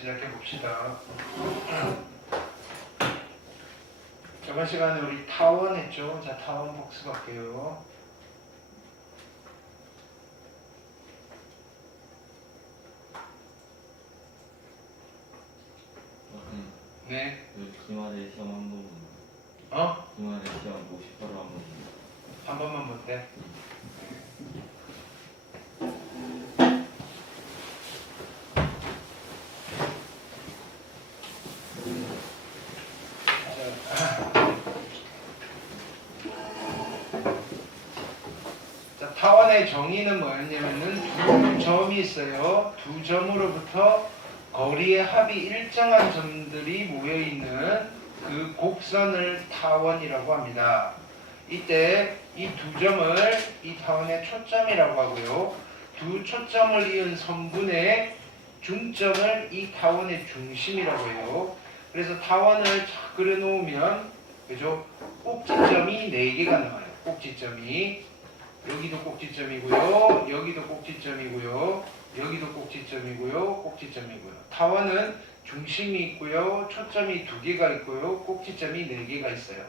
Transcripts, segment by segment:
시작해 봅시다. 저번 시간에 우리 타원 했죠? 자, 타원 복습할게요. 네. 기말에 시험 한 번. 기말에 시험 50%로 한 번. 한 번만 볼게. 자, 타원의 정의는 뭐였냐면은 두 점이 있어요. 두 점으로부터 거리의 합이 일정한 점들이 모여있는 그 곡선을 타원이라고 합니다. 이때 이 두 점을 이 타원의 초점이라고 하고요. 두 초점을 이은 선분의 중점을 이 타원의 중심이라고 해요. 그래서 타원을 쫙 그려놓으면 그죠? 꼭지점이 4개가 나와요. 꼭지점이 여기도 꼭지점이고요. 여기도 꼭지점이고요. 여기도 꼭지점이고요. 꼭지점이고요. 타원은 중심이 있고요. 초점이 2개가 있고요. 꼭지점이 4개가 있어요.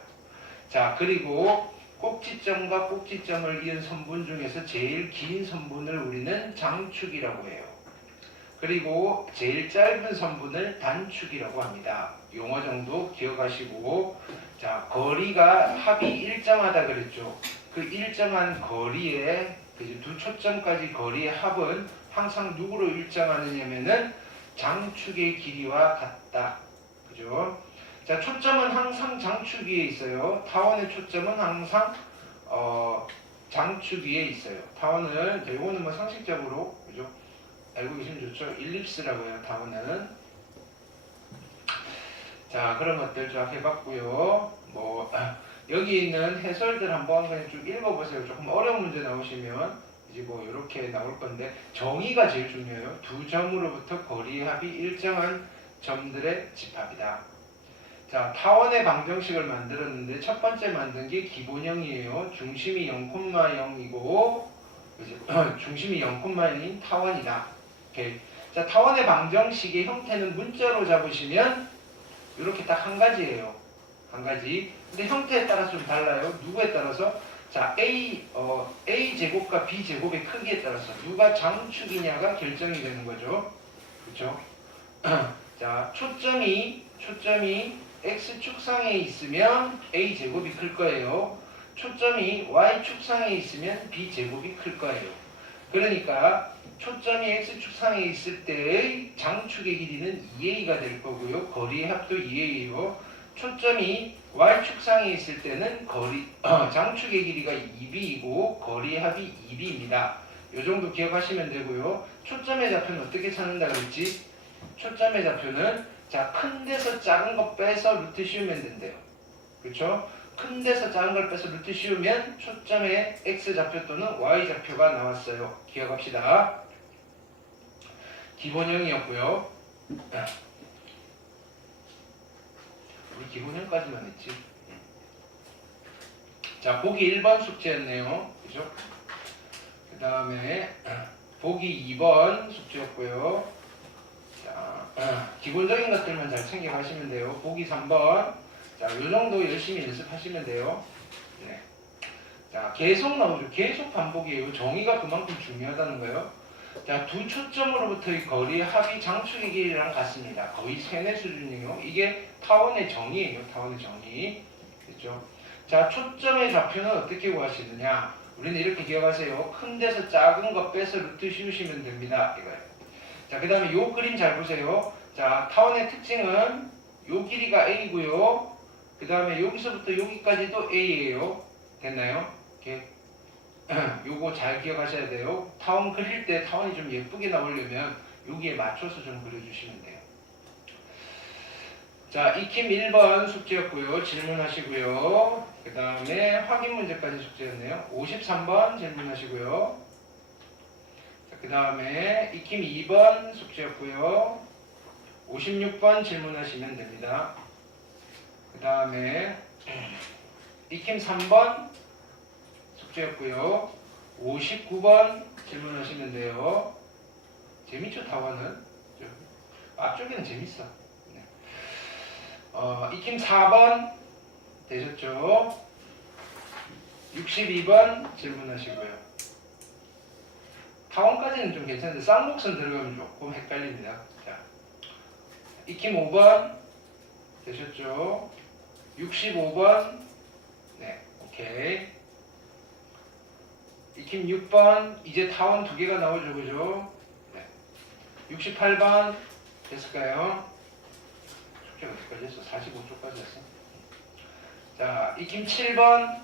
자, 그리고 꼭지점과 꼭지점을 이은 선분 중에서 제일 긴 선분을 우리는 장축이라고 해요. 그리고 제일 짧은 선분을 단축이라고 합니다. 용어 정도 기억하시고, 자, 거리가 합이 일정하다 그랬죠. 그 일정한 거리에 두 초점까지 거리의 합은 항상 누구로 일정하느냐면은 장축의 길이와 같다. 그죠? 자, 초점은 항상 장축 위에 있어요. 타원의 초점은 항상 장축 위에 있어요. 타원은 이거는 뭐 상식적으로 그죠? 알고 계시면 좋죠. 일립스라고 해요. 타원은. 자, 그런 것들 쫙 해봤고요. 뭐 여기 있는 해설들 한번 그냥 쭉 읽어보세요. 조금 어려운 문제 나오시면 이제 뭐 이렇게 나올 건데 정의가 제일 중요해요. 두 점으로부터 거리의 합이 일정한 점들의 집합이다. 자, 타원의 방정식을 만들었는데 첫 번째 만든 게 기본형이에요. 중심이 0,0이고 중심이 0,0인 타원이다. 오케이. 자, 타원의 방정식의 형태는 문자로 잡으시면 이렇게 딱 한 가지예요. 한 가지. 근데 형태에 따라서 좀 달라요. 누구에 따라서? 자, A 제곱과 B 제곱의 크기에 따라서 누가 장축이냐가 결정이 되는 거죠. 그렇죠? 자, 초점이 X축상에 있으면 A 제곱이 클 거예요. 초점이 Y축상에 있으면 B 제곱이 클 거예요. 그러니까 초점이 X축상에 있을 때의 장축의 길이는 2A가 될 거고요. 거리의 합도 2A예요. 초점이 Y축상에 있을 때는 장축의 길이가 2B이고 거리의 합이 2B입니다. 이 정도 기억하시면 되고요. 초점의 좌표는 어떻게 찾는다 그랬지? 초점의 좌표는 자, 큰 데서 작은 거 빼서 루트 씌우면 된대요. 그렇죠? 큰 데서 작은 걸 빼서 루트 씌우면 초점의 X 좌표 또는 Y 좌표가 나왔어요. 기억합시다. 기본형이었고요. 우리 기본형까지만 했지. 자, 보기 1번 숙제였네요. 그죠? 그 다음에 보기 2번 숙제였고요. 자, 기본적인 것들만 잘 챙겨가시면 돼요. 보기 3번. 자, 요 정도 열심히 연습하시면 돼요. 네. 자, 계속 나오죠. 계속 반복이에요. 정의가 그만큼 중요하다는 거예요. 자, 두 초점으로부터의 거리의 합이 장축의 길이랑 같습니다. 거의 세뇌 수준이에요. 이게 타원의 정의예요. 타원의 정의. 그렇죠? 자, 초점의 좌표는 어떻게 구하시느냐? 우리는 이렇게 기억하세요. 큰 데서 작은 거 빼서 루트 씌우시면 됩니다. 이거예요. 자, 그 다음에 요 그림 잘 보세요. 자, 타원의 특징은 요 길이가 A고요. 그 다음에 여기서부터 여기까지도 A예요. 됐나요? 이렇게 요거 잘 기억하셔야 돼요. 타원 그릴 때 타원이 좀 예쁘게 나오려면 여기에 맞춰서 좀 그려주시면 돼요. 자, 익힘 1번 숙제였고요. 질문하시고요. 그 다음에 확인 문제까지 숙제였네요. 53번 질문하시고요. 그 다음에 익힘 2번 숙제였고요. 56번 질문하시면 됩니다. 그 다음에 익힘 3번 숙제였고요. 59번 질문하시면 돼요. 재밌죠, 다원은? 앞쪽에는 재밌어. 네. 익힘 4번 되셨죠? 62번 질문하시고요. 타원까지는 좀 괜찮은데 쌍곡선 들어가면 조금 헷갈립니다. 자, 익힘 5번 되셨죠? 65번 네, 오케이. 익힘 6번 이제 타원 2개가 나오죠, 그죠? 네. 68번 됐을까요? 숙제 어디까지 했어? 45쪽까지 했어. 자, 익힘 7번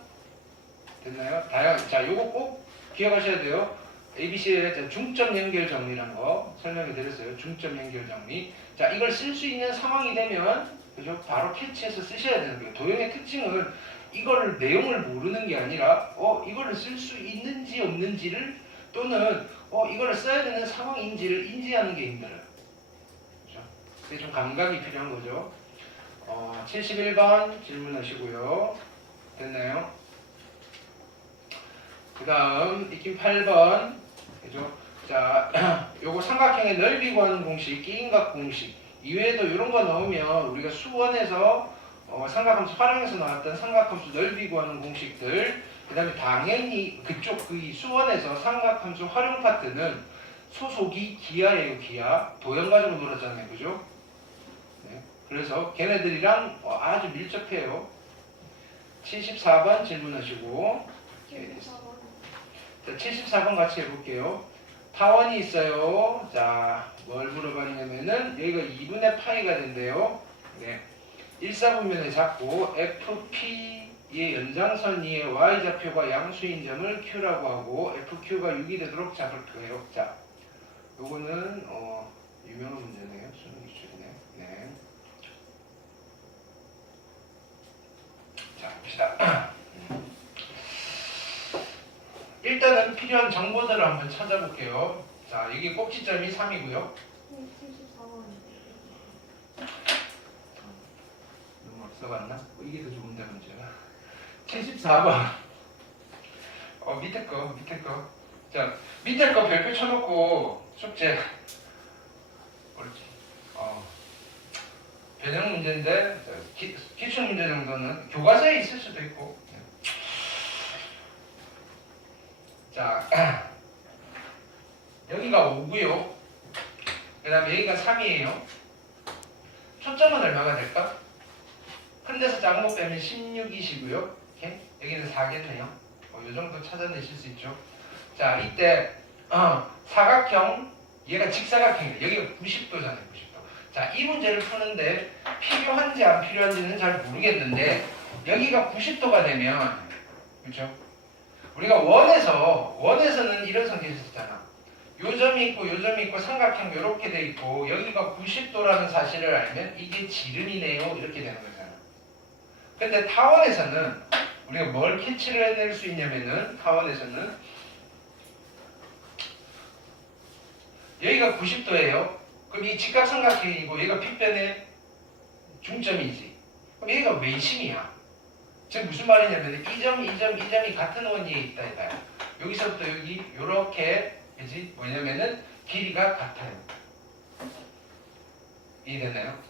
됐나요? 자, 요거 꼭 기억하셔야 돼요. ABC의 중점 연결 정리라는 거 설명해 드렸어요. 중점 연결 정리. 자, 이걸 쓸 수 있는 상황이 되면 그죠? 바로 캐치해서 쓰셔야 되는 거예요. 도형의 특징은 이거를 내용을 모르는 게 아니라 이거를 쓸 수 있는지 없는지를 또는 이거를 써야 되는 상황인지를 인지하는 게 힘들어요. 그죠? 그게 좀 감각이 필요한 거죠. 71번 질문하시고요. 됐나요? 그 다음 익힘 8번 그죠? 자, 요거 삼각형의 넓이 구하는 공식, 끼임각 공식 이외에도 이런 거 넣으면 우리가 수원에서 삼각함수 활용해서 나왔던 삼각함수 넓이 구하는 공식들 그 다음에 당연히 그쪽 그 수원에서 삼각함수 활용 파트는 소속이 기하예요. 기하. 도형 가지고 놀았잖아요. 그죠? 네. 그래서 걔네들이랑 아주 밀접해요. 74번 질문하시고 74번 같이 해볼게요. 타원이 있어요. 자, 뭘 물어봤냐면은 여기가 2분의 파이가 된대요. 네. 1사분면에 잡고 FP의 연장선 위에 Y좌표가 양수인 점을 Q라고 하고 FQ가 6이 되도록 잡을 거예요. 자, 요거는 유명한 문제네요. 수능 기출이네. 네. 자, 봅시다. 일단은 필요한 정보들을 한번 찾아볼게요. 자, 여기 꼭지점이 3이고요. 74번. 너무 앞서갔나? 이게 더 좋은데 문제가. 74번. 밑에 거. 자, 밑에 거 별표 쳐놓고 숙제. 옳지. 변형 문제인데 기출 문제 정도는 교과서에 있을 수도 있고. 자, 여기가 5고요. 그 다음에 여기가 3이에요. 초점은 얼마가 될까? 큰 데서 작은 거 빼면 16이시고요. 오케이? 여기는 4겠네요. 이 정도 찾아내실 수 있죠. 자, 이때 사각형, 얘가 직사각형이에요. 여기가 90도잖아요. 90도. 자, 이 문제를 푸는데 필요한지 안 필요한지는 잘 모르겠는데 여기가 90도가 되면 그렇죠? 우리가 원에서는 이런 성질이 있었잖아. 요 점이 있고 삼각형 이렇게 돼 있고 여기가 90도라는 사실을 알면 이게 지름이네요 이렇게 되는 거잖아. 근데 타원에서는 우리가 뭘 캐치를 해낼 수 있냐면은 타원에서는 여기가 90도예요. 그럼 이 직각삼각형이고 얘가 빗변의 중점이지. 그럼 얘가 외심이야. 즉 무슨 말이냐면 이 점이 같은 원리에 있다 이거야. 여기서부터 여기 요렇게 그지 뭐냐면은 길이가 같아요. 이해되나요?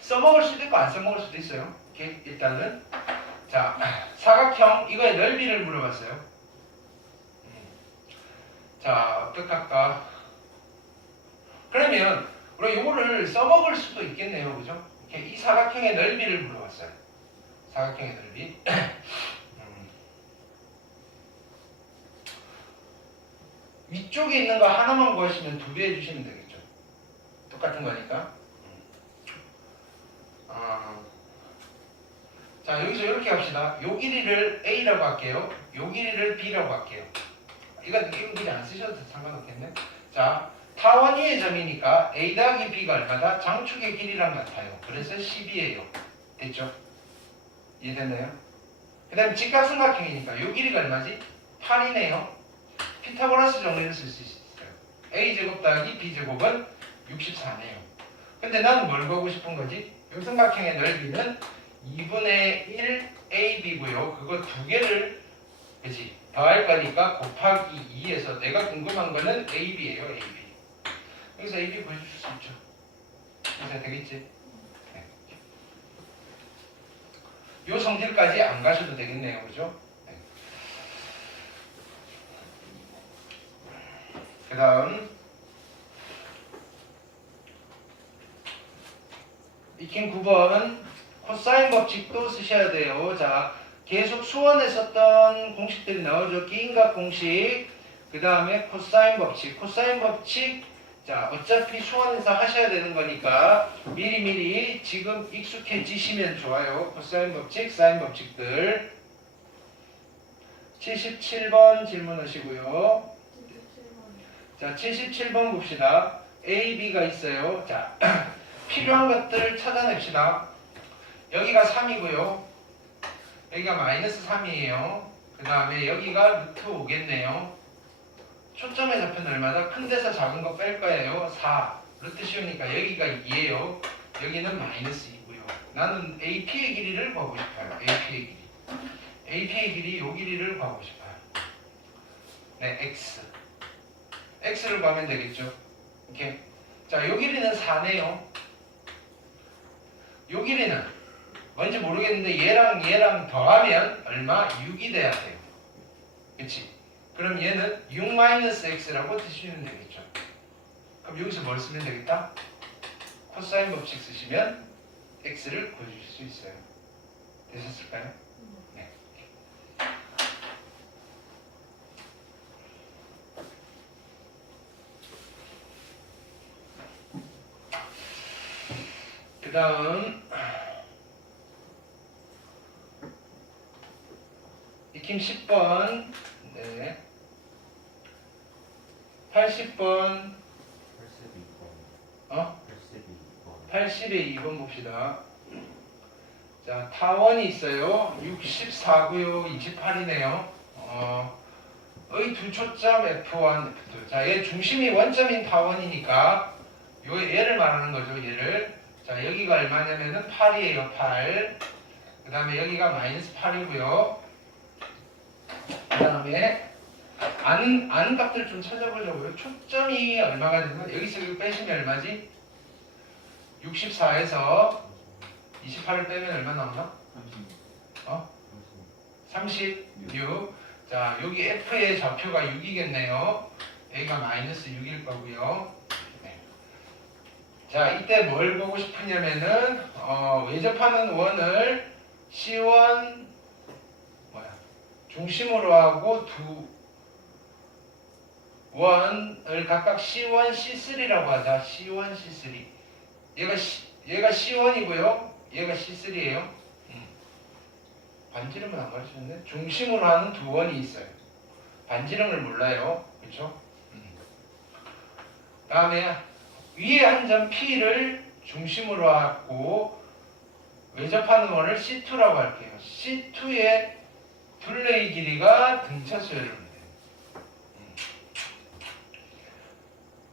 써먹을 수도 있고 안 써먹을 수도 있어요. 오케이? 일단은 자 사각형 이거의 넓이를 물어봤어요. 자 어떡할까? 그러면 우리 요거를 써먹을 수도 있겠네요, 그죠? 이 사각형의 넓이를 물어봤어요. 사각형의 넓이. 위쪽에 있는 거 하나만 구하시면 2배 해주시면 되겠죠. 똑같은 거니까. 자, 여기서 이렇게 합시다. 요 길이를 A라고 할게요. 요 길이를 B라고 할게요. 이건 길이 안 쓰셔도 상관없겠네. 자, 타원위의 점이니까 A 더하기 B가 얼마다? 장축의 길이랑 같아요. 그래서 10이에요. 됐죠? 이해됐나요? 그 다음에 직각삼각형이니까 이 길이가 얼마지? 8이네요. 피타고라스 정리를 쓸 수 있어요. A제곱 더하기 B제곱은 64네요. 근데 나는 뭘 구하고 싶은 거지? 이 삼각형의 넓이는 2분의 1 AB고요. 그거 두 개를 그치? 더할 거니까 곱하기 2에서 내가 궁금한 거는 AB예요. AB. 여기서 AB 보여줄 수 있죠. 그래서 되겠지? 네. 요 성질까지 안 가셔도 되겠네요. 그죠? 네. 그 다음 익힌 9번 코사인 법칙도 쓰셔야 돼요. 자, 계속 수원에 썼던 공식들이 나오죠. 기인각 공식, 그 다음에 코사인 법칙. 코사인 법칙, 자, 어차피 수원에서 하셔야 되는 거니까 미리미리 지금 익숙해지시면 좋아요. 코사인 법칙, 사인 법칙들. 77번 질문하시고요. 자, 77번 봅시다. A, B가 있어요. 자, 필요한 것들 찾아냅시다. 여기가 3이고요. 여기가 마이너스 3이에요. 그 다음에 여기가 루트 5겠네요. 초점의 좌표는 얼마다? 큰 데서 작은 거 뺄 거예요. 4. 루트 씌우니까 여기가 2예요. 여기는 마이너스 2고요. 나는 AP의 길이를 구하고 싶어요. AP의 길이. AP의 길이 요 길이를 구하고 싶어요. 네, X. X를 구하면 되겠죠. 이렇게. 자, 요 길이는 4네요. 요 길이는 뭔지 모르겠는데 얘랑 더하면 얼마? 6이 돼야 돼요. 그치? 그럼 얘는 6-x라고 드시면 되겠죠. 그럼 여기서 뭘 쓰면 되겠다? 코사인 법칙 쓰시면 x를 구해주실 수 있어요. 되셨을까요? 네. 그 다음 익힘 10번 네. 80번 80에 2번 봅시다. 자, 타원이 있어요. 64고요. 28이네요. 의 두 초점 F1, F2. 자, 얘 중심이 원점인 타원이니까 요 얘를 말하는 거죠. 얘를. 자, 여기가 얼마냐면은 8이에요. 8. 그 다음에 여기가 마이너스 8이고요. 그 다음에 아는 값들 좀 찾아보자고요. 초점이 얼마가 되나? 여기서 이거 빼시면 얼마지? 64에서 28을 빼면 얼마 나오나? 36. 자, 여기 F의 좌표가 6이겠네요. A가 마이너스 6일 거고요. 네. 자, 이때 뭘 보고 싶으냐면은 외접하는 원을 C1 중심으로 하고 두 원을 각각 C1, C3라고 하자. C1, C3. 얘가 C1이고요. 얘가 C3예요. 반지름은 안 가르치는데 중심으로 하는 두 원이 있어요. 반지름을 몰라요. 그렇죠? 다음에 위에 한 점 P를 중심으로 하고 외접하는 원을 C2라고 할게요. C2의 둘레의 길이가 등차수열입니다.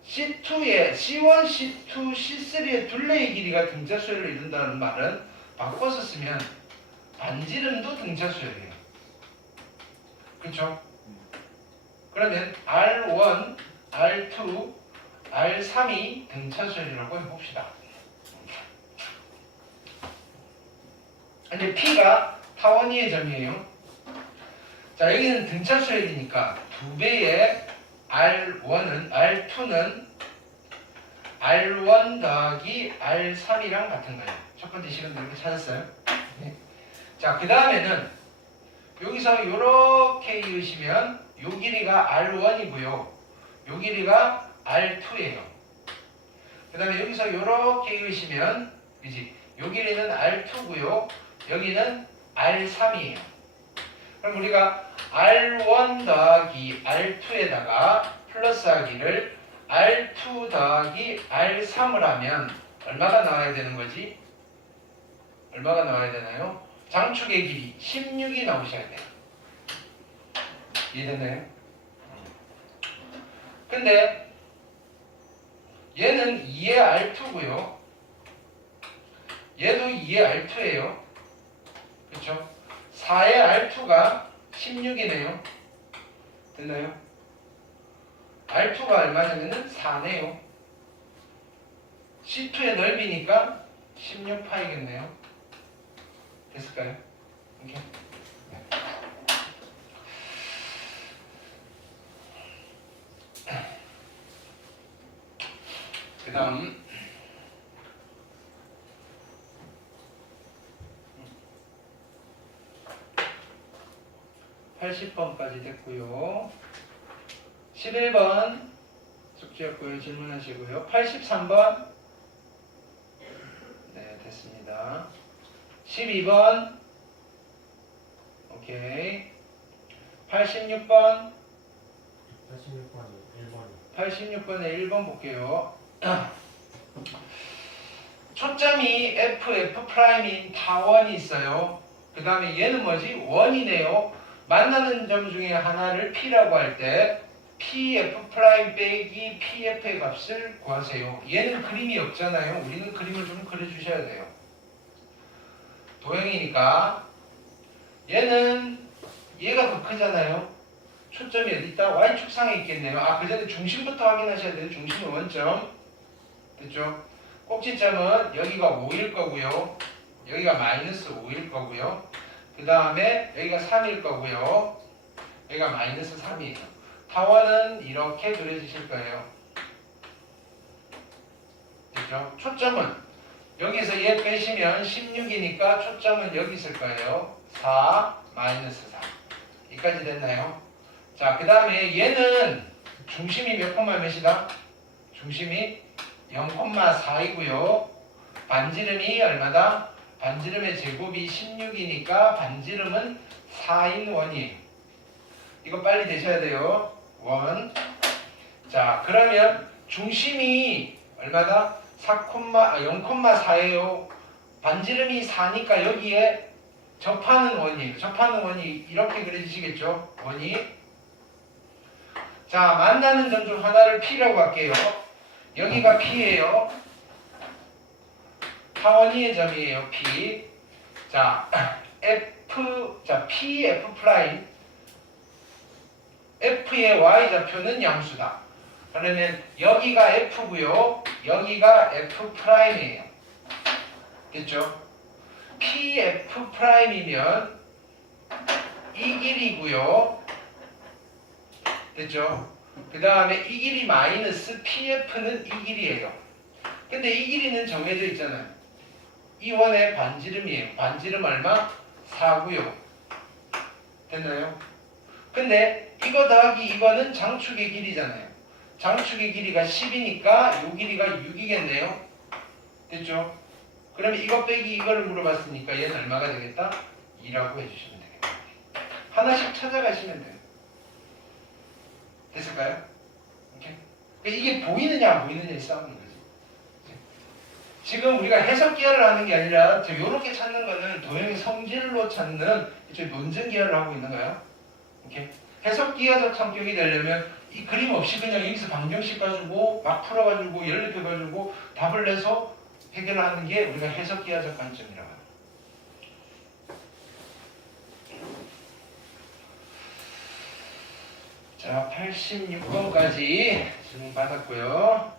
C2의 C1, C2, C3의 둘레의 길이가 등차수열을 이룬다는 말은 바꿔서 쓰면 반지름도 등차수열이에요. 그렇죠? 그러면 R1, R2, R3이 등차수열이라고 해봅시다. 이제 P가 타원위의 점이에요. 자, 여기는 등차수열이니까 2배의 R2는 R1 더하기 R3이랑 같은 거예요. 첫 번째 시간도 이렇게 찾았어요. 네. 자, 그 다음에는 여기서 이렇게 이으시면 요 길이가 R1이고요. 요 길이가 R2예요. 그 다음에 여기서 이렇게 이으시면 그지? 요 길이는 R2고요. 여기는 R3이에요. 그럼 우리가 R1 더하기 R2에다가 플러스 하기를 R2 더하기 R3을 하면 얼마가 나와야 되는 거지? 얼마가 나와야 되나요? 장축의 길이 16이 나오셔야 돼요. 이해되나요? 근데 얘는 2의 R2고요. 얘도 2의 R2예요. 그렇죠? 4의 R2가 16이네요. 됐나요? R2가 얼마냐면은 4네요. C2의 넓이니까 16파이겠네요. 됐을까요? 이렇게. 그 다음 80번까지 됐고요. 11번 숙제였고요. 질문하시고요. 83번 네, 됐습니다. 12번 오케이. 86번 86번에 1번 볼게요. 초점이 F'인 타원이 있어요. 그 다음에 얘는 뭐지? 원이네요. 만나는 점 중에 하나를 P라고 할 때 PF' 빼기 PF의 값을 구하세요. 얘는 그림이 없잖아요. 우리는 그림을 좀 그려주셔야 돼요. 도형이니까 얘는 얘가 더 크잖아요. 초점이 어디 있다? Y축상에 있겠네요. 그 전에 중심부터 확인하셔야 돼요. 중심은 원점. 됐죠? 꼭지점은 여기가 5일 거고요. 여기가 마이너스 5일 거고요. 그 다음에 여기가 3일 거고요. 여기가 마이너스 3이에요. 타원은 이렇게 그려주실 거예요. 됐죠? 초점은 여기서 얘 빼시면 16이니까 초점은 여기 있을 거예요. 4, 마이너스 4. 여기까지 됐나요? 자, 그 다음에 얘는 중심이 몇 콤마 몇이다? 중심이 0,4이고요. 반지름이 얼마다? 반지름의 제곱이 16이니까 반지름은 4인 원이에요. 이거 빨리 되셔야 돼요. 원. 자, 그러면 중심이 얼마다? 0,4예요. 반지름이 4니까 여기에 접하는 원이에요. 접하는 원이 이렇게 그려지시겠죠? 원이. 자, 만나는 점 중 하나를 P라고 할게요. 여기가 P예요. 타원이의 점이에요. P. 자, P, F 프라임. F의 Y좌표는 양수다. 그러면 여기가 F고요. 여기가 F 프라임이에요. 됐죠? P, F 프라임이면 이 길이고요. 됐죠? 그 다음에 이 길이 마이너스 PF는 이 길이에요. 근데 이 길이는 정해져 있잖아요. 이 원의 반지름이에요. 반지름 얼마? 4고요. 됐나요? 근데 이거 더하기 이거는 장축의 길이잖아요. 장축의 길이가 10이니까 이 길이가 6이겠네요. 됐죠? 그러면 이거 빼기 이거를 물어봤으니까 얘는 얼마가 되겠다? 2라고 해주시면 되겠다. 하나씩 찾아가시면 돼요. 됐을까요? 오케이? 이게 보이느냐 안 보이느냐의 싸움인 거지. 지금 우리가 해석 기하를 하는 게 아니라 이렇게 찾는 거는 도형의 성질로 찾는 이쪽 논증 기하를 하고 있는 거야. 오케이? 해석 기하적 성격이 되려면 이 그림 없이 그냥 여기서 방정식 가지고 막 풀어가지고 연립해가지고 답을 내서 해결하는 게 우리가 해석 기하적 관점이라고 해요. 자, 86번까지 질문 받았고요.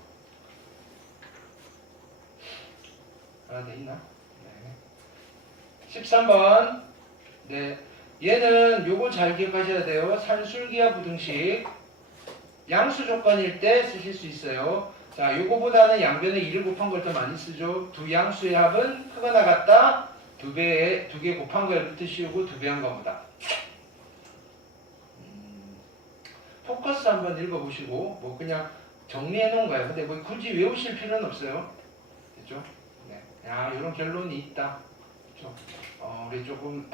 하나 더 있나? 네. 13번. 네. 얘는 요거 잘 기억하셔야 돼요. 산술기하 부등식. 양수 조건일 때 쓰실 수 있어요. 자, 요거보다는 양변에 2를 곱한 걸 더 많이 쓰죠. 두 양수의 합은 크거나 같다. 두 개 곱한 거부터 씌우고 두 배 한 거보다. 포커스 한번 읽어보시고 뭐 그냥 정리해 놓은 거예요. 근데 뭐 굳이 외우실 필요는 없어요. 됐죠? 네. 야, 이런 결론이 있다. 그렇죠? 우리 조금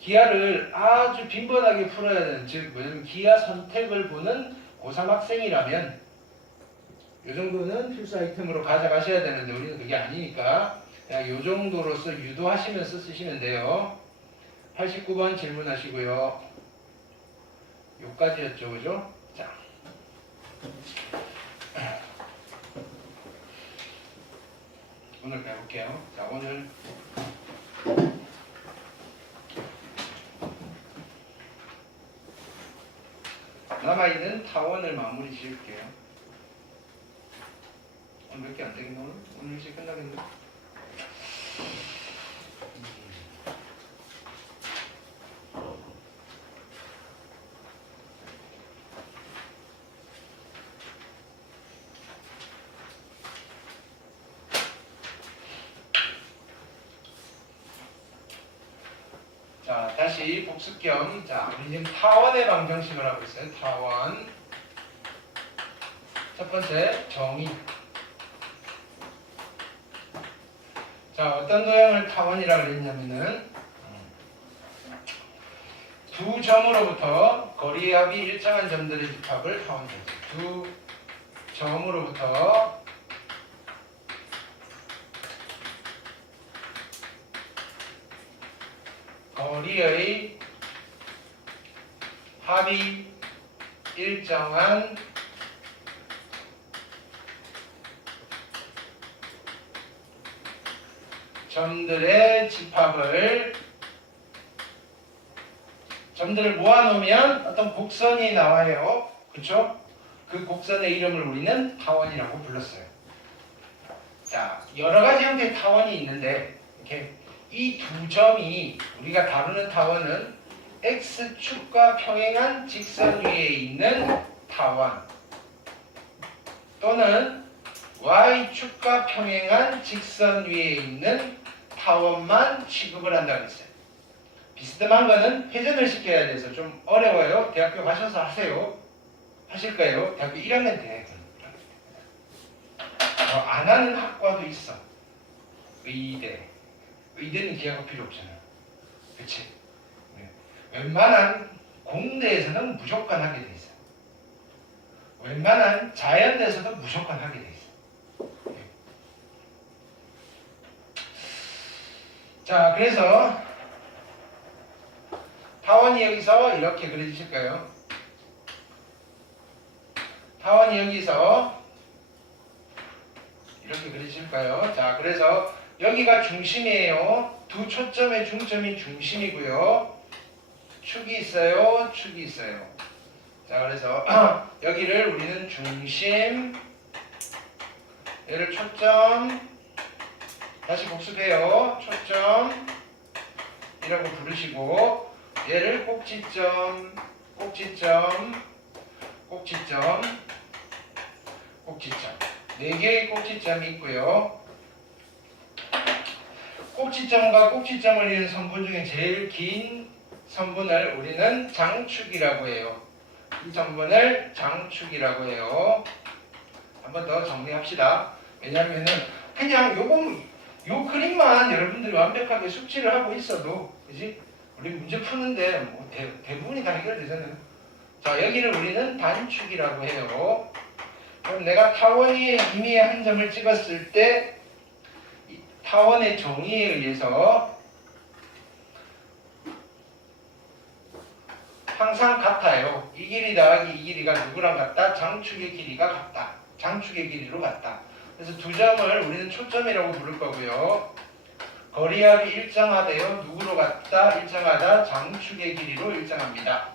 기하를 아주 빈번하게 풀어야 되는, 즉 뭐냐면 기하 선택을 보는 고3 학생이라면 이 정도는 필수 아이템으로 가져가셔야 되는데 우리는 그게 아니니까 그냥 이 정도로서 유도하시면서 쓰시면 돼요. 89번 질문하시고요. 요까지였죠, 그죠? 자, 오늘 배울게요. 자, 오늘 남아있는 타원을 마무리 지을게요. 오늘 몇 개 안 되겠나 오늘? 오늘 일찍 끝나겠네. 자, 다시 복습 겸, 자, 우리 지금 타원의 방정식을 하고 있어요. 타원. 첫 번째, 정의. 자, 어떤 도형을 타원이라고 그랬냐면은, 두 점으로부터 거리의 합이 일정한 점들의 집합을 타원이라고 해요. 두 점으로부터 거리의 합이 일정한 점들의 집합을 점들을 모아놓으면 어떤 곡선이 나와요. 그렇죠? 그 곡선의 이름을 우리는 타원이라고 불렀어요. 자, 여러 가지 형태의 타원이 있는데 이렇게 이 두 점이 우리가 다루는 타원은 X축과 평행한 직선 위에 있는 타원 또는 Y축과 평행한 직선 위에 있는 타원만 취급을 한다고 했어요. 비스듬한 거는 회전을 시켜야 돼서 좀 어려워요. 대학교 가셔서 하세요. 하실 거예요. 대학교 1학년 때. 안 하는 학과도 있어. 의대. 의대는 기하가 필요 없잖아. 그치? 네. 웬만한 공대에서는 무조건 하게 돼 있어. 웬만한 자연대에서도 무조건 하게 돼 있어. 네. 자, 그래서 타원이 여기서 이렇게 그려주실까요? 타원이 여기서 이렇게 그리실까요? 자, 그래서 여기가 중심이에요. 두 초점의 중점이 중심이고요. 축이 있어요. 축이 있어요. 자, 그래서 여기를 우리는 중심, 얘를 초점, 다시 복습해요. 초점 이라고 부르시고 얘를 꼭지점, 꼭지점, 꼭지점, 꼭지점. 4개의 꼭지점이 있고요. 꼭지점과 꼭지점을 이은 선분 중에 제일 긴 선분을 우리는 장축이라고 해요. 이 선분을 장축이라고 해요. 한 번 더 정리합시다. 왜냐하면은 그냥 요 그림만 여러분들이 완벽하게 숙지를 하고 있어도, 그지? 우리 문제 푸는데 뭐 대부분이 다 해결되잖아요. 자, 여기를 우리는 단축이라고 해요. 그럼 내가 타원이 임의의 한 점을 찍었을 때 타원의 정의에 의해서 항상 같아요. 이 길이 더하기 이 길이가 누구랑 같다? 장축의 길이가 같다. 장축의 길이로 같다. 그래서 두 점을 우리는 초점이라고 부를 거고요. 거리합이 일정하대요. 누구로 같다? 일정하다. 장축의 길이로 일정합니다.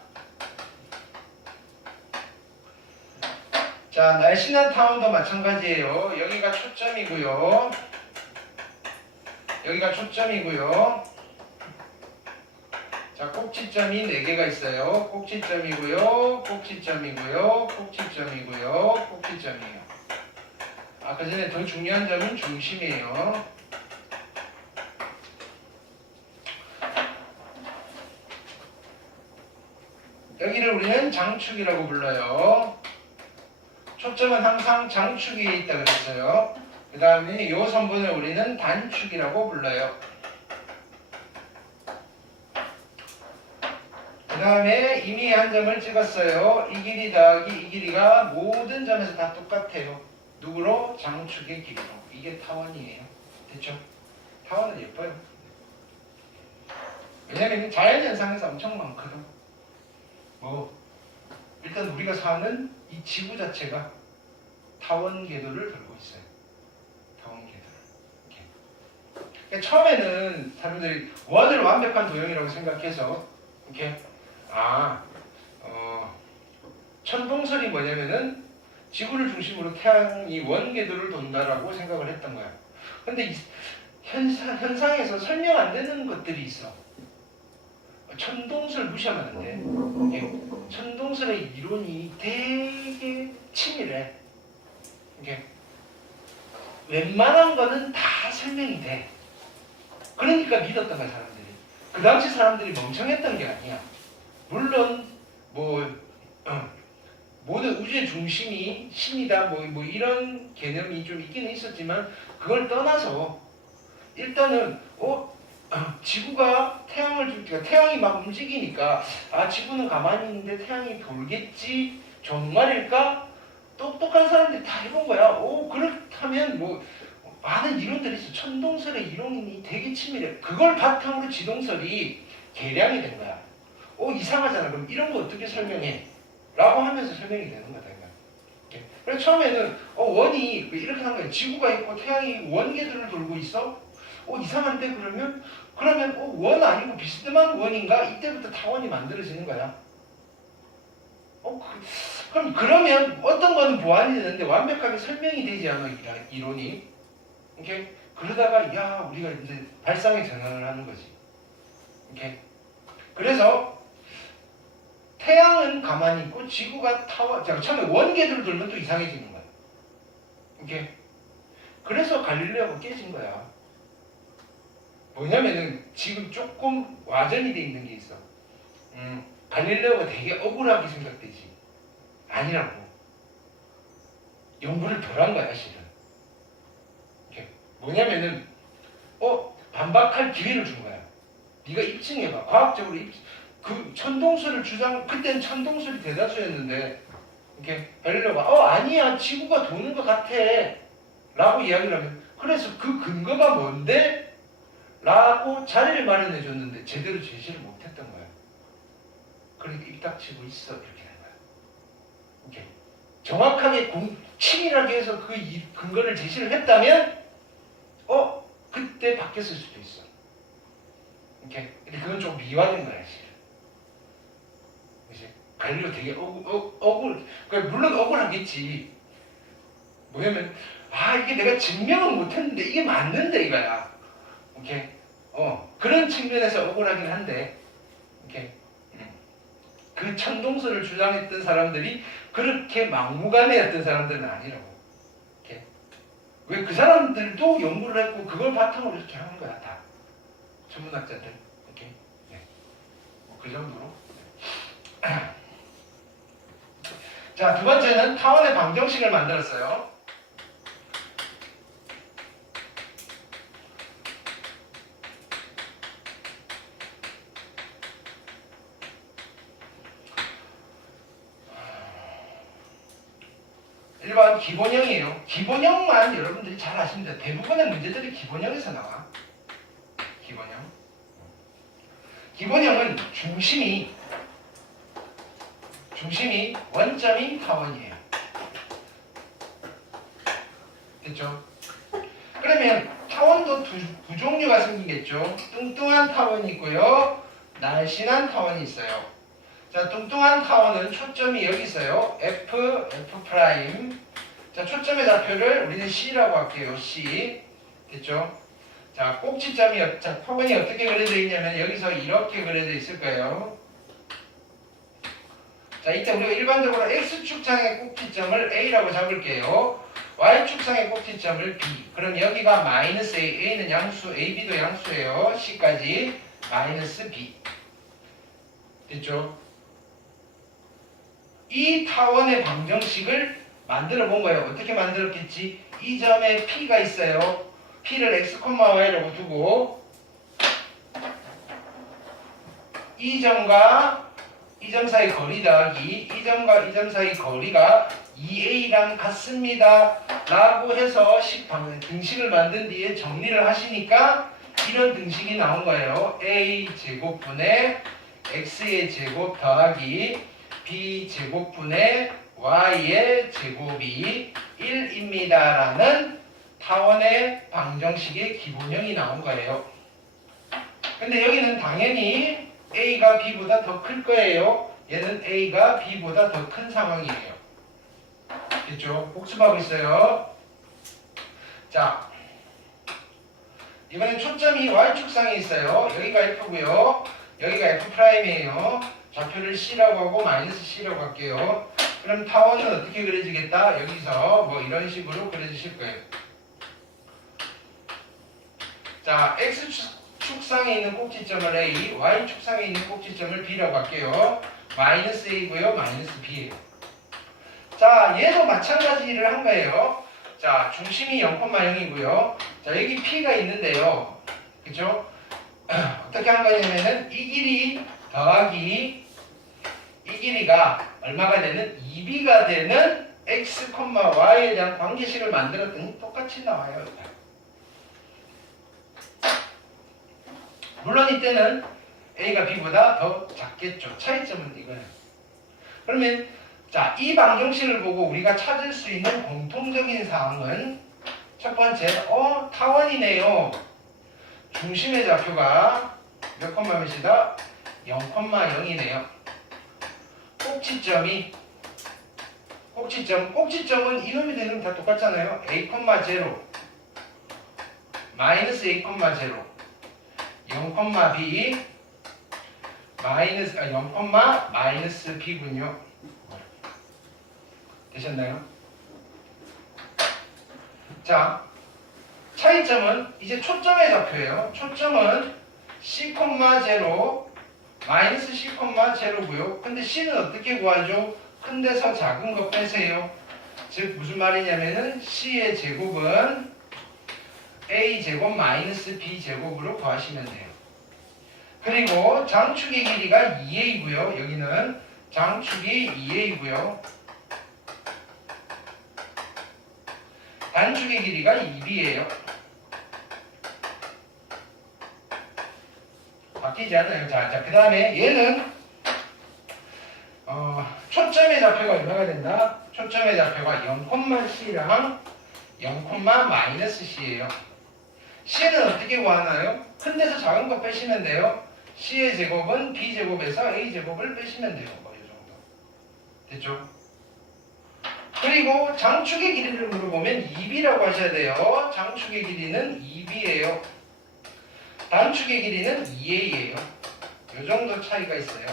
자, 날씬한 타원도 마찬가지예요. 여기가 초점이고요. 여기가 초점이고요. 자, 꼭지점이 4개가 있어요. 꼭지점이고요. 꼭지점이고요. 꼭지점이고요. 꼭지점이에요. 아까 전에 더 중요한 점은 중심이에요. 여기를 우리는 장축이라고 불러요. 초점은 항상 장축 위에 있다 그랬어요. 그 다음에 이 선분을 우리는 단축이라고 불러요. 그 다음에 이미 한 점을 찍었어요. 이 길이 더하기 이 길이가 모든 점에서 다 똑같아요. 누구로? 장축의 길이로. 이게 타원이에요. 됐죠? 타원은 예뻐요. 왜냐면 자연현상에서 엄청 많거든. 뭐 일단 우리가 사는 이 지구 자체가 타원 궤도를 돌고 있어요. 타원 궤도를. 이렇게. 그러니까 처음에는 사람들이 원을 완벽한 도형이라고 생각해서 이렇게 천동설이 뭐냐면은 지구를 중심으로 태양이 원 궤도를 돈다라고 생각을 했던 거야. 근데 현상에서 설명 안 되는 것들이 있어. 천동설 무시하면 안 돼. 예. 천동설의 이론이 되게 치밀해. 이게 웬만한 거는 다 설명이 돼. 그러니까 믿었던 거야, 사람들이. 그 당시 사람들이 멍청했던 게 아니야. 물론 모든 우주의 중심이 신이다 뭐 이런 개념이 좀 있기는 있었지만 그걸 떠나서 일단은 지구가 태양이 막 움직이니까 지구는 가만히 있는데 태양이 돌겠지 정말일까? 똑똑한 사람들이 다 해본 거야. 그렇다면 많은 이론들이 있어. 천동설의 이론이 되게 치밀해. 그걸 바탕으로 지동설이 개량이 된 거야. 이상하잖아. 그럼 이런 거 어떻게 설명해? 라고 하면서 설명이 되는 거다. 그래서 처음에는 원이 이렇게 한 거야. 지구가 있고 태양이 원 궤도를 돌고 있어? 이상한데 그러면 원 아니고 비스듬한 원인가? 이때부터 타원이 만들어지는 거야. 그러면 어떤 거는 보완이 되는데 완벽하게 설명이 되지 않아, 이론이. 오케이? 그러다가 우리가 이제 발상의 전환을 하는 거지. 오케이? 그래서 태양은 가만히 있고 지구가 처음에 원 궤도를 돌면 또 이상해지는 거야. 오케이? 그래서 갈릴레오가 깨진 거야. 뭐냐면은 지금 조금 와전이 돼 있는 게 있어. 갈릴레오가 되게 억울하게 생각되지. 아니라고. 연구를 덜 한 거야, 실은. 이렇게. 뭐냐면은 반박할 기회를 준 거야. 네가 입증해봐. 과학적으로 그 천동설을 그때는 천동설이 대다수였는데 이렇게 갈릴레오가 아니야, 지구가 도는 것 같아 라고 이야기를 하면, 그래서 그 근거가 뭔데? 라고 자리를 마련해 줬는데 제대로 제시를 못했던 거야. 그러니까 입 닥치고 있어, 이렇게 된 거야. 이렇게 정확하게 치밀하게 해서 그 근거를 제시를 했다면 그때 바뀌었을 수도 있어. 이렇게. 근데 그건 좀 미화된 거야, 사실. 갈릴레오 되게 물론 억울하겠지. 뭐냐면 이게 내가 증명은 못했는데 이게 맞는데 이거야. 오케이. 그런 측면에서 억울하긴 한데, 오케이. 그 천동설을 주장했던 사람들이 그렇게 막무가내였던 사람들은 아니라고. 오케이. 왜 그 사람들도 연구를 했고 그걸 바탕으로 이렇게 하는 거야, 다. 천문학자들. 오케이. 네. 그 정도로. 자, 두 번째는 타원의 방정식을 만들었어요. 일반 기본형이에요. 기본형만 여러분들이 잘 아시면 돼요. 대부분의 문제들이 기본형에서 나와. 기본형. 기본형은 중심이 원점인 타원이에요. 됐죠? 그러면 타원도 두 종류가 생기겠죠. 뚱뚱한 타원이 있고요, 날씬한 타원이 있어요. 자, 뚱뚱한 타원은 초점이 여기 있어요. F'. 자, 초점의 좌표를 우리는 C라고 할게요. C. 됐죠? 자, 꼭지점이, 타원이 어떻게 그려져 있냐면 여기서 이렇게 그려져 있을 거예요. 자, 이때 우리가 일반적으로 X축상의 꼭지점을 A라고 잡을게요. Y축상의 꼭지점을 B. 그럼 여기가 마이너스 A, A는 양수, AB도 양수예요. C까지 마이너스 B. 됐죠? 이 타원의 방정식을 만들어 본 거예요. 어떻게 만들었겠지? 이 점에 P가 있어요. P를 X, Y라고 두고 이 점과 이 점 사이 거리 더하기 이 점과 이 점 사이 거리가 2a랑 같습니다 라고 해서 등식을 만든 뒤에 정리를 하시니까 이런 등식이 나온 거예요. a 제곱분의 x의 제곱 더하기 b 제곱분의 y의 제곱이 1입니다 라는 타원의 방정식의 기본형이 나온 거예요. 근데 여기는 당연히 a가 b보다 더 클 거예요. 얘는 a가 b보다 더 큰 상황이에요. 됐죠? 복습하고 있어요. 자, 이번엔 초점이 y축상에 있어요. 여기가 f고요. 여기가 f'이에요. 좌표를 c라고 하고 마이너스 c라고 할게요. 그럼 타원은 어떻게 그려지겠다? 여기서 뭐 이런 식으로 그려주실 거예요. 자, x축상에 있는 꼭지점을 a, y축상에 있는 꼭지점을 b라고 할게요. 마이너스 a고요. 마이너스 b예요. 자, 얘도 마찬가지 일을 한 거예요. 자, 중심이 0,0이고요. 자, 여기 P가 있는데요. 그죠? 어떻게 한 거냐면은 이 길이 더하기 이 길이가 얼마가 되는 2B가 되는 X, Y에 대한 관계식을 만들었더니 똑같이 나와요. 물론 이때는 A가 B보다 더 작겠죠. 차이점은 이거예요. 그러면 자, 이 방정식을 보고 우리가 찾을 수 있는 공통적인 사항은 첫 번째, 타원이네요. 중심의 좌표가 몇 콤마 몇이다? 0,0이네요. 꼭지점은 이놈이 되는 다 똑같잖아요. a,0 마이너스 a,0 0,b 마이너스 b군요. 되셨나요? 자, 차이점은 이제 초점의 좌표예요. 초점은 c,0 마이너스 c,0고요. 근데 c는 어떻게 구하죠? 큰 데서 작은 거 빼세요. 즉 무슨 말이냐면은 c의 제곱은 a 제곱 마이너스 b 제곱으로 구하시면 돼요. 그리고 장축의 길이가 2a이고요. 여기는 장축이 2a이고요. 단축의 길이가 2b예요. 바뀌지 않아요. 자, 그 다음에 얘는 초점의 좌표가 얼마가 된다? 초점의 좌표가 0,c랑 0,-c예요. c는 어떻게 구하나요? 큰 데서 작은 거 빼시면 돼요. c의 제곱은 b 제곱에서 a 제곱을 빼시면 돼요. 뭐 이 정도. 됐죠? 그리고 장축의 길이를 물어보면 2b라고 하셔야 돼요. 장축의 길이는 2b예요. 단축의 길이는 2a예요. 이 정도 차이가 있어요.